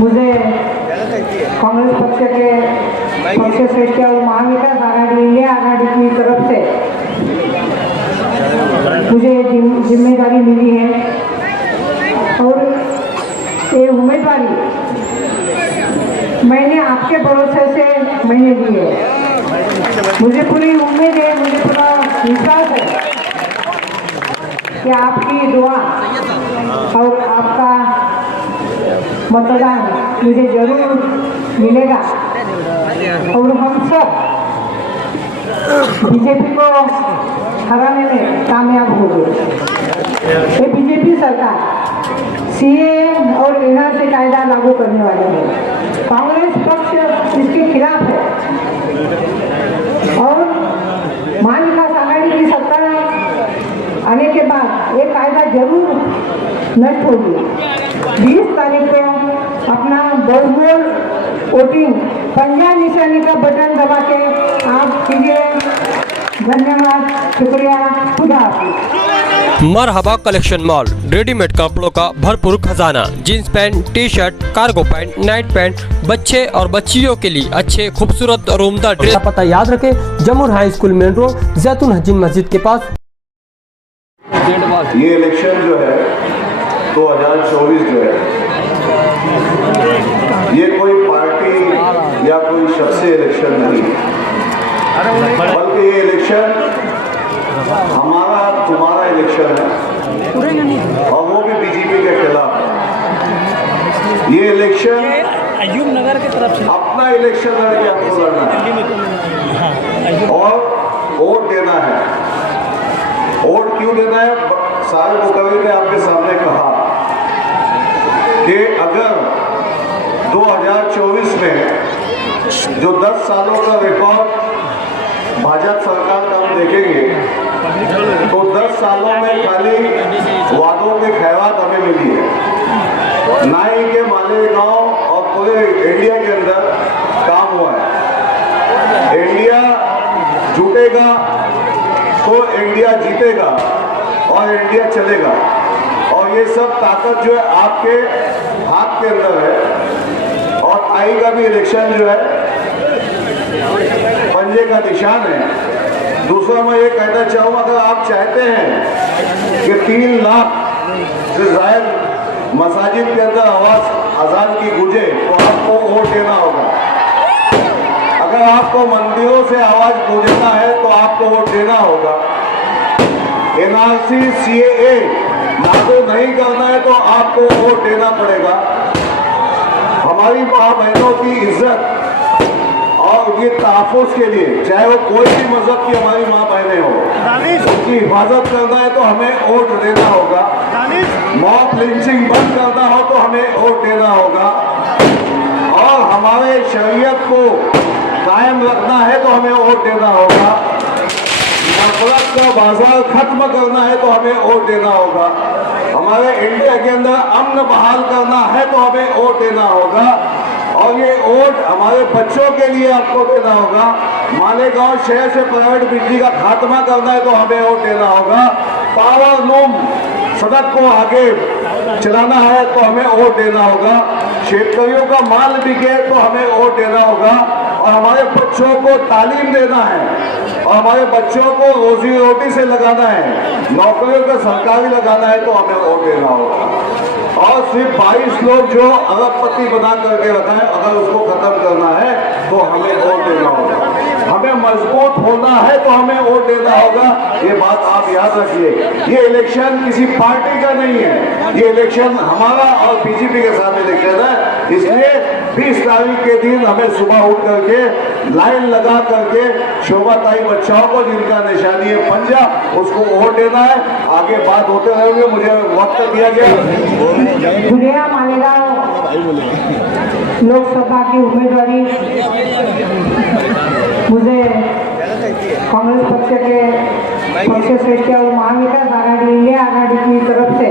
मुझे कांग्रेस पक्ष के पक्षश्रेष्ठ और महाविकास आघाड़ी इंडिया आघाड़ी की तरफ से मुझे जिम्मेदारी मिली है और ये उम्मीदवारी मैंने आपके भरोसे से मैंने दी है। मुझे पूरी उम्मीद है, मुझे पूरा विश्वास है कि आपकी दुआ और आपका मतदान मुझे जरूर मिलेगा और हम सब बीजेपी को हराने में कामयाब होंगे। ये बीजेपी सरकार सीए और एनआरसी कायदा लागू करने वाले है। कांग्रेस पक्ष इसके खिलाफ है और महाविकास आघाड़ी की सत्ता आने के बाद ये कायदा जरूर नष्ट होगी। 20 तारीख को अपना बहुमूल्य वोटिंग पंजा निशानी का बटन दबा के आप कीजिए। धन्यवाद, शुक्रिया, खुदा हाफिज। मरहबा कलेक्शन मॉल, रेडीमेड कपड़ों का भरपूर खजाना, jeans pant, T shirt, cargo pant, night pant, बच्चे और बच्चियों के लिए अच्छे खूबसूरत और उम्दा ड्रेस। पता याद रखें, जमुर हाई स्कूल मेन रोड, जैतून हजीन मस्जिद के पास। ये इलेक्शन जो है 2024 जो है, ये कोई पार्टी या कोई शख्सी इलेक्शन नहीं है, बल्कि ये इलेक्शन हमारा तुम्हारा इलेक्शन है और वो भी बीजेपी के खिलाफ। ये इलेक्शन अयूब नगर की तरफ से अपना इलेक्शन लड़के आपको लड़ना है और वोट देना है। वोट क्यों देना है? सारे मुकर्रिर ने आपके सामने कहा कि अगर 2024 में जो 10 सालों का रिकॉर्ड भाजपा सरकार का हम देखेंगे तो 10 सालों में खाली वादों के खैरात हमें मिली है। नाई के मालेगांव और पूरे इंडिया के अंदर काम हुआ है। इंडिया जुटेगा तो इंडिया जीतेगा और इंडिया चलेगा। और ये सब ताकत जो है आपके हाथ के अंदर है। और आई का भी इलेक्शन जो है पंजे का निशान है। दूसरा मैं ये कहना चाहूँगा, अगर आप चाहते हैं कि 3 लाख से ज़ायद मसाजिद के अंदर आवाज़ अजान की गूंजे तो आपको वोट देना होगा। अगर आपको मंदिरों से आवाज़ गूंजना है तो आपको वोट देना होगा। एनआरसी सीएए लागू नहीं करना है तो आपको वोट देना पड़ेगा। हमारी माँ बहनों की इज्जत और उनके तहफ़्फ़ुज़ के लिए, चाहे वो कोई भी मजहब की हमारी माँ बहनें हो, उनकी हिफाजत करना है तो हमें वोट देना होगा। मॉब लिंचिंग बंद करना हो तो हमें वोट देना होगा। और हमारे शरीयत को कायम रखना है तो हमें वोट देना होगा। नफरत का बाजार खत्म करना है तो हमें वोट देना होगा। हमारे इंडिया के अंदर अमन बहाल करना है तो हमें वोट देना होगा। और ये वोट हमारे बच्चों के लिए आपको देना होगा। मालेगांव शहर से प्राइवेट बिजली का खात्मा करना है तो हमें वोट देना होगा। पावर लूम सड़क को आगे चलाना है तो हमें वोट देना होगा। शेतकरियों का माल बिके तो हमें वोट देना होगा। और हमारे बच्चों को तालीम देना है और हमारे बच्चों को रोजी रोटी से लगाना है, नौकरियों का सरकारी लगाना है तो हमें वोट देना होगा। और सिर्फ 22 लोग जो अरबपति बना करके रखा है, अगर उसको खत्म करना है तो हमें वोट देना होगा। हमें मजबूत होना है तो हमें वोट देना होगा। ये बात आप याद रखिए। ये इलेक्शन किसी पार्टी का नहीं है, ये इलेक्शन हमारा और बीजेपी के साथ इलेक्शन है। इसलिए 20 तारीख के दिन हमें सुबह उठ करके लाइन लगा करके शोभाताई बच्चाओं को, जिनका निशानी है पंजा, उसको वोट देना है। आगे बात होते रहेंगे। मुझे वक्त दिया गया। दुनिया मालेगांव लोकसभा की उम्मीदवारी मुझे कांग्रेस पक्ष के पक्षश्रेष्ठ और महाविकास आघाड़ी इंडिया आघाड़ी की तरफ से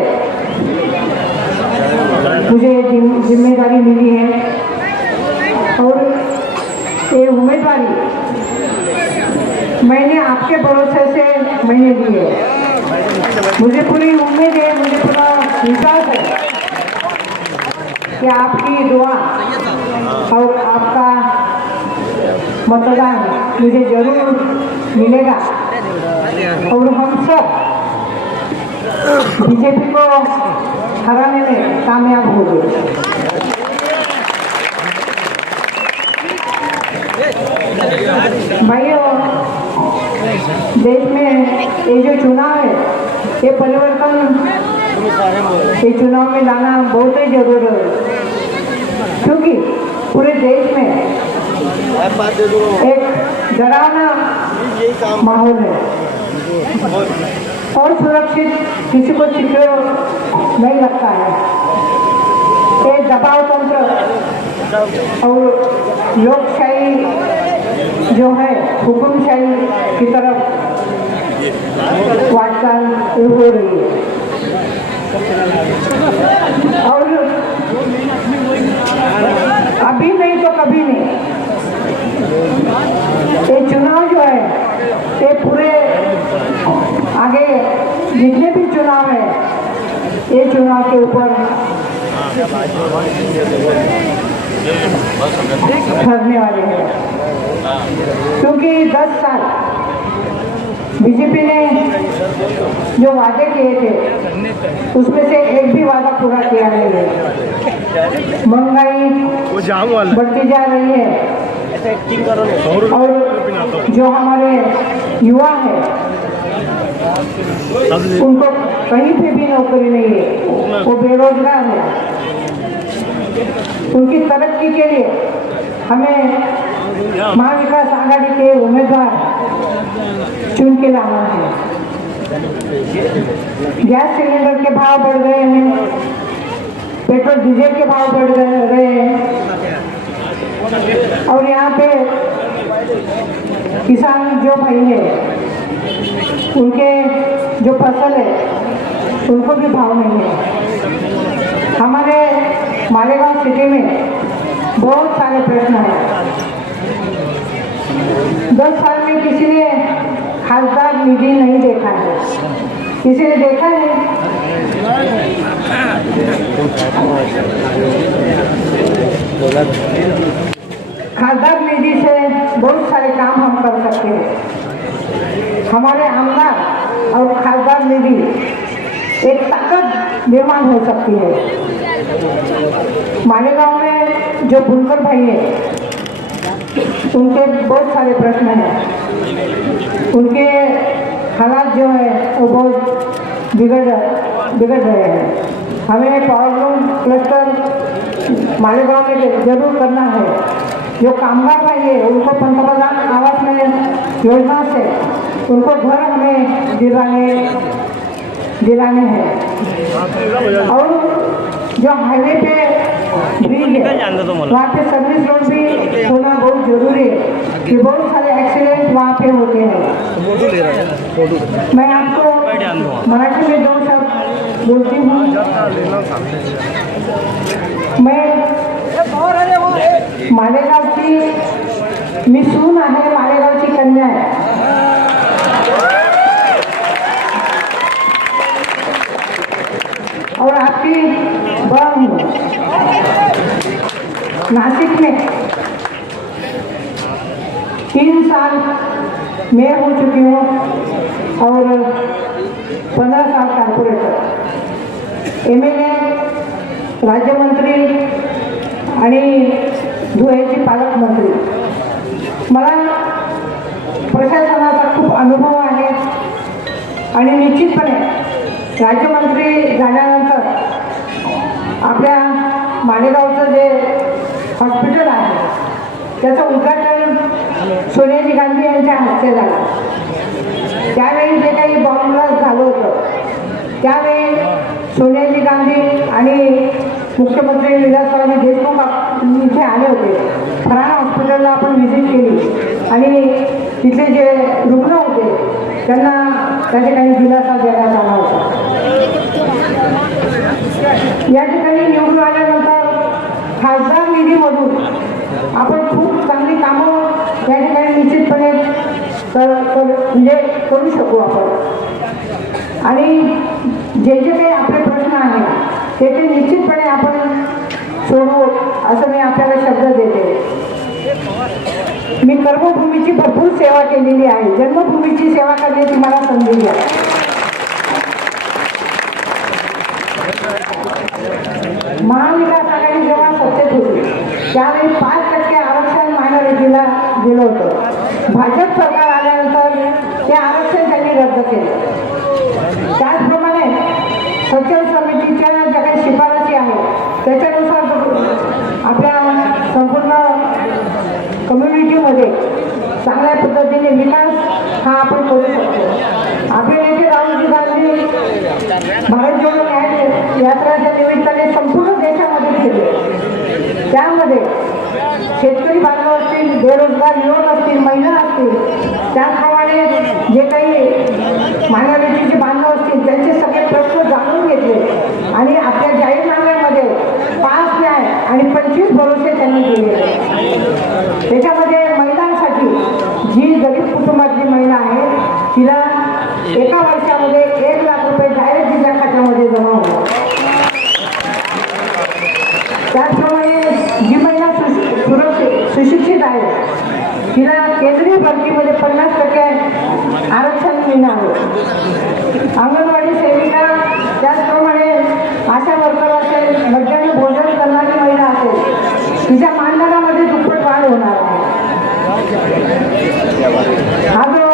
मुझे जिम्मेदारी मिली है और ये उम्मीदवारी मैंने आपके भरोसे से मैंने दी है। मुझे पूरी उम्मीद है, मुझे पूरा विश्वास है कि आपकी दुआ और आपका मतदान मुझे जरूर मिलेगा और हम सब बीजेपी को हराने में कामयाब होंगे। भाइयों, देश में ये जो चुनाव है, ये परिवर्तन ये चुनाव में लाना बहुत ही जरूरी है, क्योंकि पूरे देश में एक डरावना माहौल है और सुरक्षित किसी को सिक्योर नहीं लगता है। ये दबाव तंत्र और लोकशाही जो है हुकुमशाही की तरफ वाटचाल हो रही है और अभी नहीं तो कभी नहीं ये चुनाव जो है ये पूरे आगे जितने भी चुनाव है ये चुनाव के ऊपर ठहरने वाले हैं, क्योंकि 10 साल बीजेपी ने जो वादे किए थे उसमें से एक भी वादा पूरा किया नहीं है। महंगाई बढ़ती जा रही है और जो हमारे युवा है उनको कहीं पे भी नौकरी नहीं है, वो बेरोजगार है। उनकी तरक्की के लिए हमें महाविकास आघाड़ी के उम्मीदवार चुन के लाना है। गैस सिलेंडर के भाव बढ़ गए हैं, पेट्रोल डीजल के भाव बढ़ गए हैं और यहाँ पे किसान जो भाई है उनके जो फसल है उनको भी भाव नहीं है। हमारे मालेगांव सिटी में बहुत सारे प्रश्न हैं। 10 साल में किसी ने खासदार निधि नहीं देखा है, किसी ने देखा है? खासदार निधि से बहुत सारे काम हम कर सकते हैं। हमारे आमदार और खासदार निधि एक ताकत निर्माण हो सकती है। मालेगांव में जो बुनकर भाई है उनके बहुत सारे प्रश्न हैं, उनके हालात जो है वो बहुत बिगड़ रहे हैं। हमें पावरलूम क्लस्टर मालेगांव में जरूर करना है। जो कामगार भाई है उनको पंतप्रधान आवास में योजना से उनको घर हमें दिलाने हैं और जो हाईवे पे ब्रिज है वहाँ पे सर्विस रोड भी होना बहुत जरूरी है, कि बहुत सारे एक्सीडेंट वहाँ पे होते हैं। मैं आपको मराठी में 2 शब्द बोलती हूँ। मैं मालेगावची, मी सून आहे, मालेगावची कन्या आहे। और आपकी बहन नासिक में 3 साल मेयर हो चुकी हूँ और 15 साल कॉर्पोरेटर, एमएलए, राज्यमंत्री आणि धुळ्याची पालकमंत्री। मला प्रशासनाचा खूप अनुभव आहे आणि निश्चितपणे राज्यमंत्री झाल्यानंतर आपल्या मालेगावचं जे हॉस्पिटल आहे त्याचं उद्घाटन सोनियाजी गांधी यांच्या हस्ते झालं। त्यावेळी जे काही बॉम्बब्लास्ट झालं होतं त्यावेळी सोनियाजी गांधी आणि मुख्यमंत्री विलासराव देशमुख इथे आले होते। फराळा हॉस्पिटलला आपण व्हिजिट केली आणि तिथले जे रुग्ण होते त्यांना त्या ठिकाणी दिलासा देण्यात आला होता। या ठिकाणी निवडून आल्यानंतर खासदार निधीमधून आपण खूप चांगली कामं या ठिकाणी निश्चितपणे म्हणजे करू शकू आपण आणि जे जे काही आपले प्रश्न आहेत ते निश्चितपणे आपण सोडू असं मी आपल्याला शब्द देते. मी कर्मभूमीची भरपूर सेवा केलेली आहे. जन्मभूमीची सेवा करण्याची मला संधी द्या. महाविकास आघाडी जेव्हा सत्तेत होती त्यावेळी 5% आरक्षण मायनॉरिटीला दिलं होतं. भाजप सरकार आल्यानंतर ते आरक्षण त्यांनी रद्द केलं. त्याचप्रमाणे सचल समितीच्या ज्या काही शिफारसी आहेत त्याच्यानुसार आपल्या संपूर्ण कम्युनिटीमध्ये चांगल्या पद्धतीने विकास हा आपण करू शकतो. आपले नेते राहुलजी गांधी भारत जोडो न्याय यात्राच्या निमित्ताने संपूर्ण देशामध्ये फिरले. त्यामध्ये शेतकरी बांधव असतील, बेरोजगार युवक असतील, महिला असतील, त्याचप्रमाणे जे काही मायनॉरिटीचे बांधव असतील त्यांचे सगळे प्रश्न जाणून घेतले आणि आपल्या जाहीरनाम्यामध्ये 5 न्याय आणि 25 भरोसे त्यांनी केले. त्याच्यामध्ये महिलांसाठी जी गरीब कुटुंबातली महिला आहे तिला एका वर्षामध्ये 1 लाख रुपये डायरेक्ट तिच्या खात्यामध्ये जमा होतात. त्याचप्रमाणे जी महिला सुशिक्षित आहे तिला केंद्रीय भरतीमध्ये 50% आरक्षण मिळणार. अंगणवाडी सेविका, त्याचप्रमाणे आशा वर्कर असेल, मध्यान्ह भोजन करणारी महिला असेल, तिच्या मानधनामध्ये दुप्पट वाढ होणार आहे. हा जो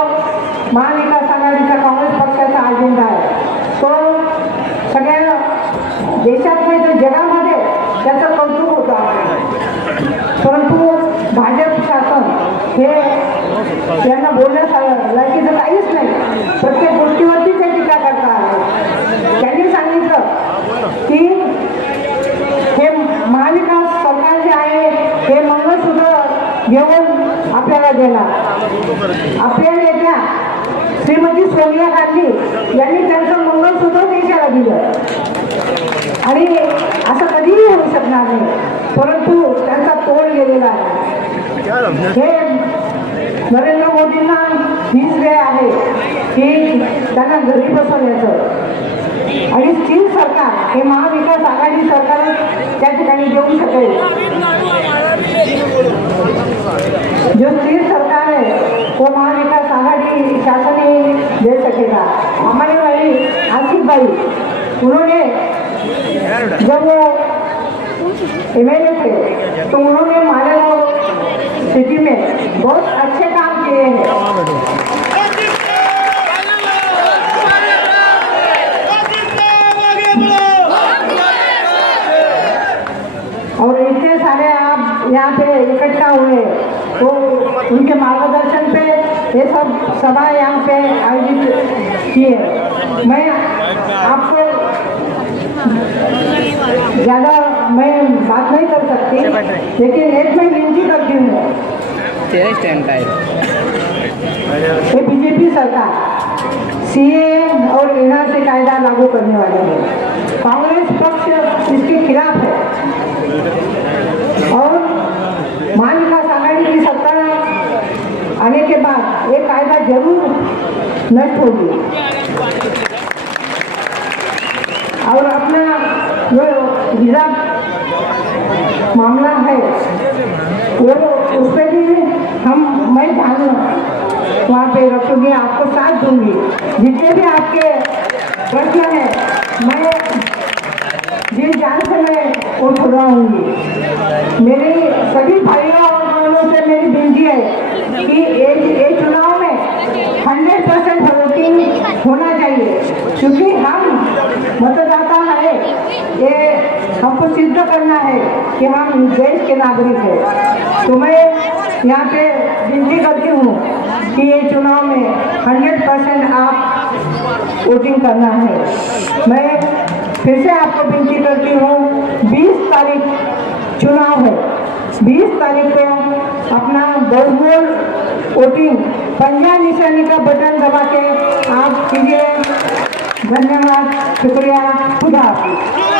महाविकास आघाडीचा काँग्रेस पक्षाचा अजेंडा आहे तो सगळ्या देशात नाही तर जगामध्ये त्याचं कौतुक होतं आहे. परंतु भाजप शासन हे यांना बोलण्यासारखं लायकीचं काहीच नाही. प्रत्येक गोष्टीवरती ते टीका करता आहे. त्यांनी सांगितलं की हे महाविकास सरकार जे आहे हे मंगळसूत्र घेऊन आपल्याला देणार. आपल्या नेत्या श्रीमती सोनिया गांधी यांनी त्यांचं मंगळसूत्र देशाला दिलं आणि असं कधीही होऊ शकणार नाही. परंतु त्यांचा तोल गेलेला आहे. हे नरेंद्र मोदींना हीच वेळ आहे की त्यांना घरी बसवण्याचं आणि स्थिर सरकार हे महाविकास आघाडी सरकारच त्या ठिकाणी देऊ शकेल. जो स्थिर सरकार है वो महाविकास आघाड़ी शासन ही दे सकेगा. हमारे भाई आसिफ भाई उन्होंने जब वो एमएलए थे तो उन्होंने मालेगांव सिटी में बहुत अच्छे काम किए हैं. और इतने सारे आप यहाँ पे इकट्ठा हुए तो उनके मार्गदर्शन पे ये सब सभा यहाँ पे आयोजित किए. मैं आपको ज़्यादा मैं बात नहीं कर सकती लेकिन एक मैं विनती करती हूँ. ये बीजेपी सरकार सीए और एनआरसी कायदा लागू करने वाली है. कांग्रेस पक्ष इसके खिलाफ है और महाविकास आघाड़ी की सत्ता आने के बाद ये कायदा जरूर नष्ट होगी. और अपना जो वीज़ा मामला है वो उस पर भी मैं ध्यान वहाँ पे रखूँगी, आपको साथ दूंगी. जितने भी आपके प्रश्न हैं मैं जिन जान से मैं वो छुड़वाऊँगी. मेरे सभी भाइयों और बहनों से मेरी विनती है कि ये चुनाव में 100% वोटिंग होना चाहिए क्योंकि हम मतदाता है. ये हमको सिद्ध करना है कि हम देश के नागरिक हैं. तो मैं यहाँ पे विनती करती हूँ कि ये चुनाव में 100% आप वोटिंग करना है. मैं फिर से आपको विनती करती हूँ 20 तारीख चुनाव है. 20 तारीख को अपना बहुमूल वोटिंग पंजा निशानी का बटन दबा के आप कीजिए. धन्यवाद, शुक्रिया, खुदा हाफिज़.